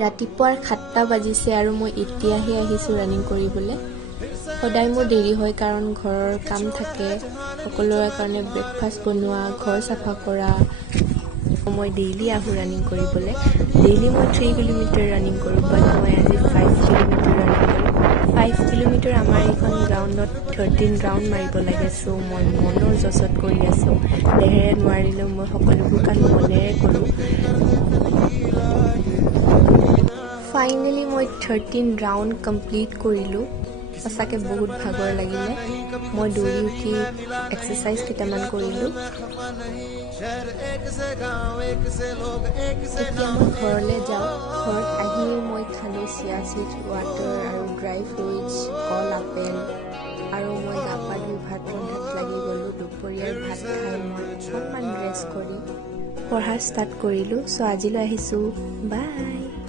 ৰাতিপুৱাৰ 7টা বাজিছে আৰু মই এতিয়াহে আহিছোঁ ৰানিং কৰিবলৈ। সদায় মোৰ দেৰি হয় কাৰণ ঘৰৰ কাম থাকে, সকলোৰে কাৰণে ব্ৰেকফাষ্ট বনোৱা, ঘৰ চাফা কৰা। মই ডেইলি আহোঁ ৰানিং কৰিবলৈ। ডেইলি মই 3 কিলোমিটাৰ ৰানিং কৰোঁ, বাট মই আজি 5 কিলোমিটাৰ ৰানিং কৰিম। 5 কিলোমিটাৰ আমাৰ এইখন গ্ৰাউণ্ডত 13 ৰাউণ্ড মাৰিব লাগে, চ' মই মনৰ জছত কৰি আছোঁ। দেহেৰে নোৱাৰিলেও মই সকলোবোৰ কাম মনেৰে কৰোঁ। ফাইনেলি মই 13 ৰাউণ্ড কমপ্লিট কৰিলোঁ। সঁচাকৈ বহুত ভাগৰ লাগিলে। মই দৌৰি উঠি এক্সাৰচাইজ কেইটামান কৰিলোঁ। এতিয়া মই ঘৰলৈ যাওঁ। ঘৰত আহিও মই খালোঁ চিয়া চিডছ, ৱাটাৰ আৰু ড্ৰাই ফ্ৰুইটছ, কল, আপেল, আৰু মই গা পা ধুই ভাত ৰন্ধাত লাগি গ'লোঁ। দুপৰীয়াৰ ভাত খাই মই অকণমান ৰেষ্ট কৰি পঢ়া ষ্টাৰ্ট কৰিলোঁ। চ' আজিলৈ আহিছোঁ, বাই।